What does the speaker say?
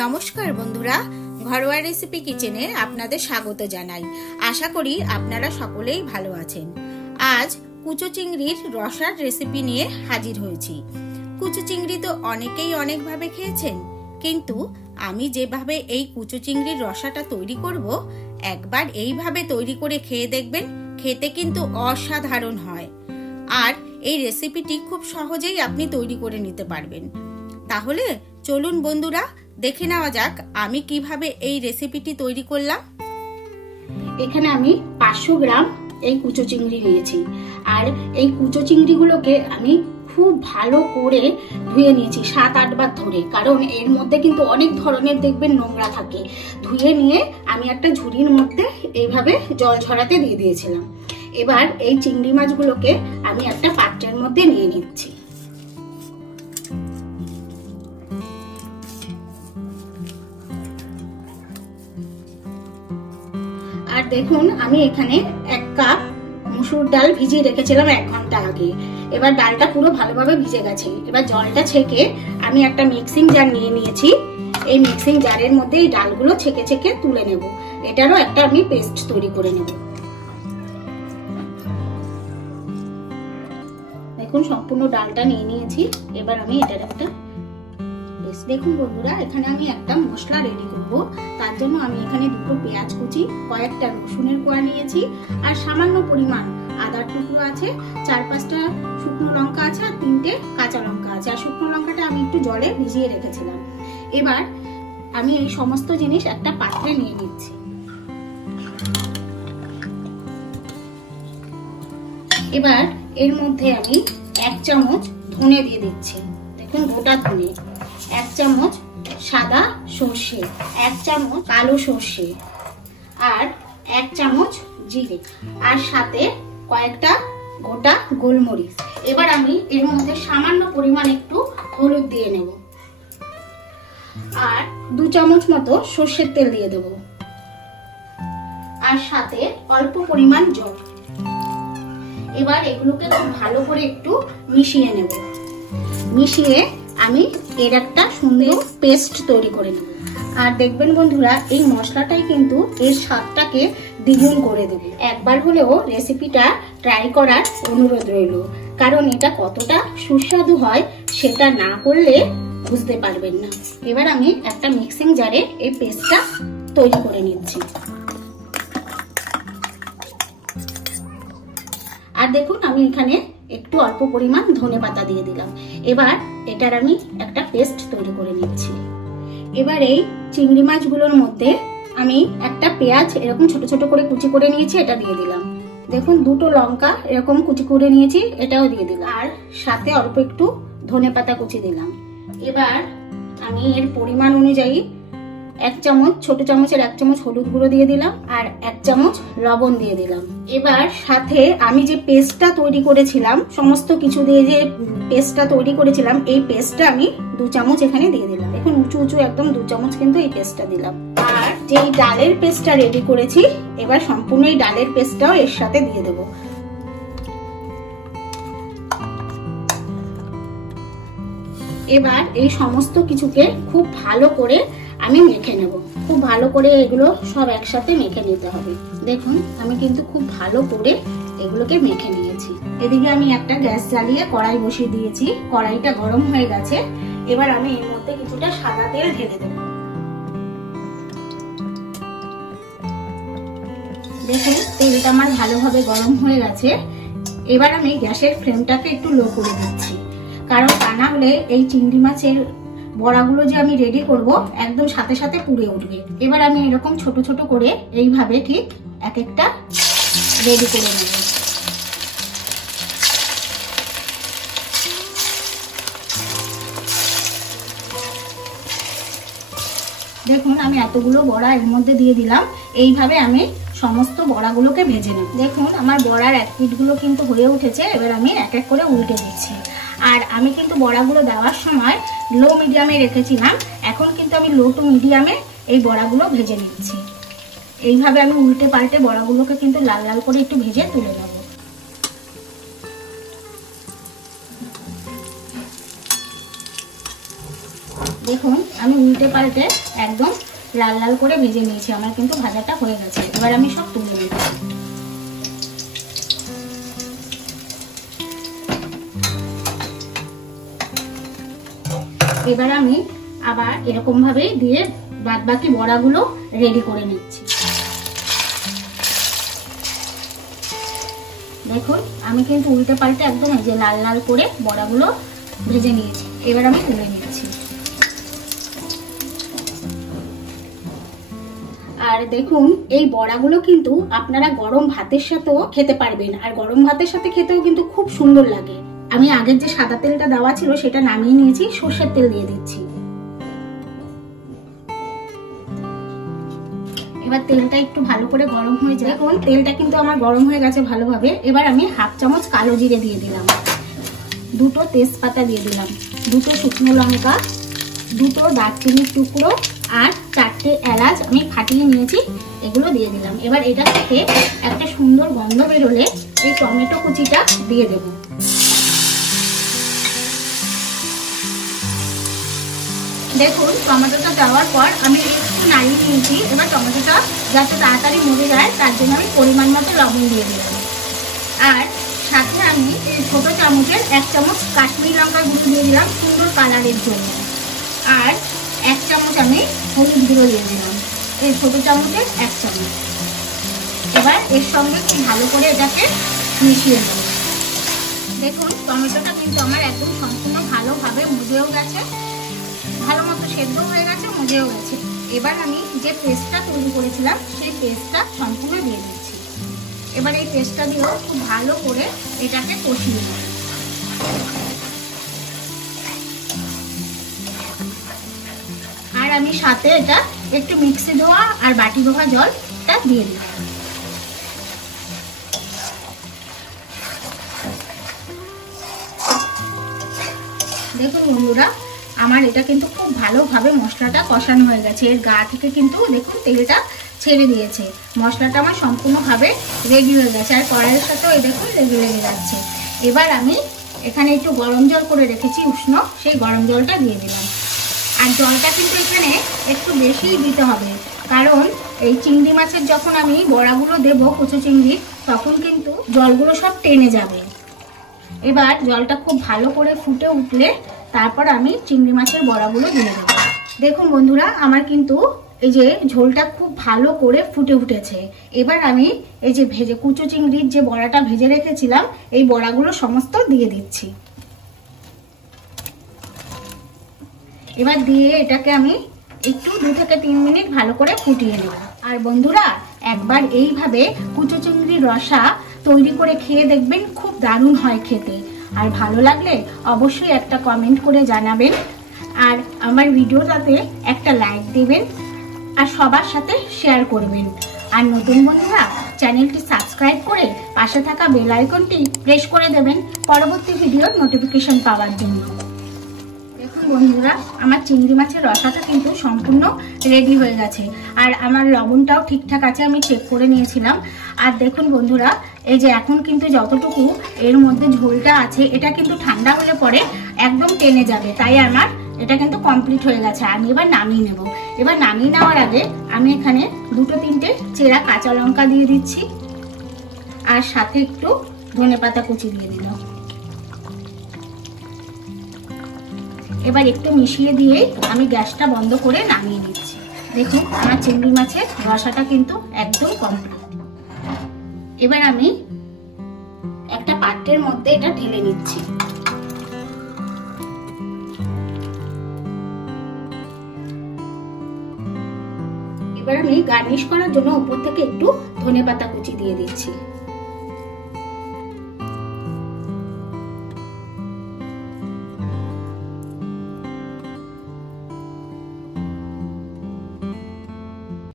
নমস্কার বন্ধুরা, ঘরোয়া রেসিপি কিচেনে আপনাদের স্বাগত জানাই। আশা করি আপনারা সকলেই ভালো আছেন। আজ কুচো চিংড়ির রসার রেসিপি নিয়ে হাজির হয়েছি। কুচো চিংড়ি তো অনেকেই অনেকভাবে খেয়েছেন, কিন্তু আমি যেভাবে এই কুচো চিংড়ির রসাটা তৈরি করব, একবার এইভাবে তৈরি করে খেয়ে দেখবেন, খেতে কিন্তু অসাধারণ হয়। আর এই রেসিপিটি খুব সহজেই আপনি তৈরি করে নিতে পারবেন। তাহলে চলুন বন্ধুরা, দেখে নেওয়া যাক আমি কিভাবে এই রেসিপিটি তৈরি করলাম। এখানে আমি 500 গ্রাম এই কুচো চিংড়ি নিয়েছি। আর এই কুচো চিংড়িগুলোকে আমি খুব ভালো করে ধুয়ে নিয়েছি 7-8 বার ধরে, কারণ এর মধ্যে কিন্তু অনেক ধরনের দেখবেন নোংরা থাকে। ধুয়ে নিয়ে আমি একটা ঝুড়ির মধ্যে এইভাবে জল ঝরাতে দিয়ে দিয়েছিলাম। এবার এই চিংড়ি মাছগুলোকে আমি একটা পাত্রের মধ্যে নিয়ে নিচ্ছি। আর দেখুন, আমি এখানে 1 কাপ মসুর ডাল ভিজিয়ে রেখেছিলাম 1 ঘন্টা আগে। এবার ডালটা পুরো ভালোভাবে ভিজে গেছে। এবার জলটা ছেঁকে আমি একটা মিক্সিং জার নিয়ে নিয়েছি। এই মিক্সিং জারের মধ্যে এই ডালগুলো ছেঁকে ছেঁকে তুলে নেব। এটারও একটা আমি পেস্ট তৈরি করে নেব। দেখুন, সম্পূর্ণ ডালটা নিয়ে নিয়েছি। এবার আমি এটার একটা দেখুন বন্ধুরা, এখানে আমি একটা মশলা রেডি করব। তার জন্য আমি এখানে 2টো পেঁয়াজ কুচি, কয়েকটা রসুনের কোয়া নিয়েছি, আর সামান্য পরিমাণ আদার টুকরো আছে, 4-5টা শুকনো লঙ্কা আছে, আর 3টে কাঁচা লঙ্কা আছে। আর শুকনো লঙ্কাটা আমি একটু জলে ভিজিয়ে রেখেছিলাম। এবার আমি এই সমস্ত জিনিস একটা পাত্রে নিয়ে নিচ্ছি। এবার এর মধ্যে আমি 1 চামচ ধনে দিয়ে দিচ্ছি। দেখুন, গোটা ধনে, 1 চামচ সাদা সর্ষে, 1 চামচ কালো সর্ষে, আর 1 চামচ জিরে, আর সাথে কয়েকটা গোটা গোলমরিচ। এবার আমি এর মধ্যে সামান্য পরিমাণ একটু হলুদ দিয়ে নেব, আর 2 চামচ মতো সর্ষের তেল দিয়ে দেব, আর সাথে অল্প পরিমাণ জল। এবার এগুলোকে খুব ভালো করে একটু মিশিয়ে নেব। মিশিয়ে আমি এর একটা সুন্দর পেস্ট তৈরি করে নেব। আর দেখবেন বন্ধুরা, এই মশলাটাই কিন্তু এর স্বাদটাকে দ্বিগুণ করে দেবে। একবার হলেও রেসিপিটা ট্রাই করার অনুরোধ রইল, কারণ এটা কতটা সুস্বাদু হয় সেটা না করলে বুঝতে পারবেন না। এবার আমি একটা মিক্সিং জারে এই পেস্টটা তৈরি করে নিচ্ছি। আর দেখুন, আমি এখানে একটু অল্প পরিমাণ ধনেপাতা দিয়ে দিলাম। এবার এটার আমি একটা পেস্ট তৈরি করে নিচ্ছি। এবার এই চিংড়ি মাছগুলোর মধ্যে আমি একটা পেঁয়াজ এরকম ছোট ছোট করে কুচি করে নিয়েছি, এটা দিয়ে দিলাম। দেখুন, 2টো লঙ্কা এরকম কুচি করে নিয়েছি, এটাও দিয়ে দিলাম। আর সাথে অল্প একটু ধনেপাতা কুচি দিলাম। এবার আমি এর পরিমাণ অনুযায়ী 1 চামচ, ছোট চামচের 1 চামচ হলুদ গুঁড়ো দিয়ে দিলাম, আর 1 চামচ লবণ দিয়ে দিলাম। এবার সাথে আমি যে পেস্টটা তৈরি করেছিলাম, সমস্ত কিছু দিয়ে যে পেস্টটা তৈরি করেছিলাম, এই পেস্টটা আমি 2 চামচ এখানে দিয়ে দিলাম। এখন উঁচু উঁচু একদম 2 চামচ কিন্তু এই পেস্টটা দিলাম। আর যে ডালের পেস্টটা রেডি করেছি, এবার সম্পূর্ণ এই ডালের পেস্টটাও এর সাথে দিয়ে দেবো। এবার এই সমস্ত কিছুকে খুব ভালো করে আমি মেখে নেব। খুব ভালো করে এগুলো সব একসাথে মেখে নিতে হবে। দেখুন, আমি কিন্তু খুব ভালো করে এগুলোকে মেখে নিয়েছি। এদিকে আমি একটা গ্যাস জ্বালিয়ে কড়াই বসিয়ে দিয়েছি। কড়াইটা গরম হয়ে গেছে। এবার আমি এর মধ্যে কিছুটা সাদা তেল ঢেলে দেব। দেখুন, তেলটা আমার ভালোভাবে গরম হয়ে গেছে। এবার আমি গ্যাসের ফ্লেমটাকে একটু লো করে দিচ্ছি, কারণ তা না হলে এই চিংড়ি মাছের বড়াগুলো যে আমি রেডি করব, একদম সাথে সাথে পুড়ে উঠবে। এবার আমি এরকম ছোট ছোট করে এইভাবে ঠিক এক একটা রেডি করে নেব। দেখুন, আমি এতগুলো বড়া এর মধ্যে দিয়ে দিলাম। এইভাবে আমি সমস্ত বড়াগুলোকে ভেজে নেব। দেখুন, আমার বড়ার এক পিঠগুলো কিন্তু হয়ে উঠেছে। এবার আমি এক এক করে উল্টে দিচ্ছি। আর আমি কিন্তু বড়াগুলো দেওয়ার সময় লো মিডিয়ামে রেখেছিলাম। এখন কিন্তু আমি লো টু মিডিয়ামে এই বড়াগুলো ভেজে নিচ্ছি। এইভাবে আমি উল্টে পাল্টে বড়াগুলোকে কিন্তু লাল লাল করে একটু ভেজে তুলে নেব। দেখুন আমি উল্টে পাল্টে একদম লাল লাল করে ভেজে নিয়েছি। আমার কিন্তু ভাজাটা হয়ে গেছে। এবার আমি সব তুলে নিচ্ছি। এবার আমি আবার এরকম ভাবে দিয়ে বাদবাকি বড়াগুলো রেডি করে নিচ্ছি। দেখুন আমি কিন্তু উল্টে পাল্টে একদম এই যে লাল লাল করে বড়াগুলো ভেজে নিয়েছি। এবার আমি তুলে নিচ্ছি। আর দেখুন এই বড়াগুলো কিন্তু আপনারা গরম ভাতের সাথেও খেতে পারবেন, আর গরম ভাতের সাথে খেতেও কিন্তু খুব সুন্দর লাগে। আমি আগের যে সাদা তেলটা দেওয়া ছিল সেটা নামিয়ে নিয়েছি, সরষের তেল দিয়ে দিচ্ছি। এবার তেলটা একটু ভালো করে গরম হয়ে যায়। এখন তেলটা কিন্তু আমার গরম হয়ে গেছে ভালোভাবে। এবার আমি হাফ চামচ কালো জিরে দিয়ে দিলাম, দুটো তেজপাতা দিয়ে দিলাম, দুটো শুকনো লঙ্কা, দুটো দারচিনির টুকরো আর 4টে এলাচ আমি ফাটিয়ে নিয়েছি, এগুলো দিয়ে দিলাম। এবার এটা থেকে একটা সুন্দর গন্ধ বেরোলে এই টমেটো কুচিটা দিয়ে দেব। দেখুন টমেটোটা দেওয়ার পর আমি একটু নাড়িয়ে নিয়েছি। এবার টমেটোটা যাতে তাড়াতাড়ি মরে যায় তার জন্য আমি পরিমাণ মতো লবণ দিয়ে দিলাম। আর সাথে আমি এই ছোট চামচের 1 চামচ কাশ্মীরি লঙ্কার গুঁড়ো দিয়ে দিলাম সুন্দর কালারের জন্য। আর 1 চামচ আমি হলুদ গুঁড়ো দিয়ে দিলাম, এই ছোট চামচের 1 চামচ। এবার এর সঙ্গে খুব ভালো করে এটাকে মিশিয়ে নেব। দেখুন টমেটোটা কিন্তু আমার একদম সম্পূর্ণ ভালোভাবে মজেও গেছে, ভালো মতো সেদ্ধ হয়ে গেছে, মজেও গেছে। এবার আমি যে পেস্টটা তৈরি করেছিলাম সেই পেস্টটা সম্পূর্ণ দিয়ে দিচ্ছি। এবার এই পেস্টটা দিয়েও খুব ভালো করে এটাকে কষিয়ে নেব। আর আমি সাথে এটা একটু মিক্সি ধোয়া আর বাটি ধোয়া জলটা দিয়ে দিই। দেখুন বন্ধুরা আমার এটা কিন্তু খুব ভালোভাবে মশলাটা কষানো হয়ে গেছে। এর গা থেকে কিন্তু দেখুন তেলটা ছেড়ে দিয়েছে। মশলাটা আমার সম্পূর্ণভাবে রেডি হয়ে গেছে। আর কড়াইয়ের সাথেও এই দেখুন লেগে যাচ্ছে। এবার আমি এখানে একটু গরম জল করে রেখেছি উষ্ণ, সেই গরম জলটা দিয়ে দিলাম। আর জলটা কিন্তু এখানে একটু বেশিই দিতে হবে, কারণ এই চিংড়ি মাছের যখন আমি বড়াগুলো দেবো কুচো চিংড়ি, তখন কিন্তু জলগুলো সব টেনে যাবে। এবার জলটা খুব ভালো করে ফুটে উঠলে তারপর আমি চিংড়ি মাছের বড়াগুলো দিয়ে দেবো। দেখুন বন্ধুরা আমার কিন্তু এই যে ঝোলটা খুব ভালো করে ফুটে উঠেছে। এবার আমি এই যে কুচো চিংড়ির যে বড়াটা ভেজে রেখেছিলাম এই বড়াগুলো সমস্ত দিয়ে দিচ্ছি। এবার দিয়ে এটাকে আমি একটু 2 থেকে 3 মিনিট ভালো করে ফুটিয়ে নেব। আর বন্ধুরা একবার এইভাবে কুচো চিংড়ির রসা তৈরি করে খেয়ে দেখবেন, খুব দারুণ হয় খেতে। আর ভালো লাগলে অবশ্যই একটা কমেন্ট করে জানাবেন, আর আমার ভিডিওটাতে একটা লাইক দেবেন, আর সবার সাথে শেয়ার করবেন। আর নতুন বন্ধুরা চ্যানেলটি সাবস্ক্রাইব করে পাশে থাকা বেল আইকনটি প্রেস করে দেবেন পরবর্তী ভিডিওর নোটিফিকেশন পাওয়ার জন্য। দেখুন বন্ধুরা আমার চিংড়ি মাছের রসাটা কিন্তু সম্পূর্ণ রেডি হয়ে গেছে। আর আমার লবণটাও ঠিকঠাক আছে, আমি চেক করে নিয়েছিলাম। আর দেখুন বন্ধুরা এই যে এখন কিন্তু যতটুকু এর মধ্যে ঝোলটা আছে এটা কিন্তু ঠান্ডা হলে পরে একদম টেনে যাবে, তাই আমার এটা কিন্তু কমপ্লিট হয়ে গেছে। আমি এবার নামিয়ে নেব। এবার নামিয়ে নেওয়ার আগে আমি এখানে 2-3টে চেরা কাঁচা লঙ্কা দিয়ে দিচ্ছি, আর সাথে একটু ধনেপাতা কুচি দিয়ে দিলাম। এবার একটু মিশিয়ে দিয়ে আমি গ্যাসটা বন্ধ করে নামিয়ে নিচ্ছি। দেখুন আমার চিংড়ি মাছের রসাটা কিন্তু একদম কমপ্লিট। এবার আমি একটা পাত্রের মধ্যে এটা ঢেলে নিচ্ছি। এবার আমি গার্নিশ করার জন্য উপর থেকে একটু ধনেপাতা কুচি দিয়ে দিচ্ছি।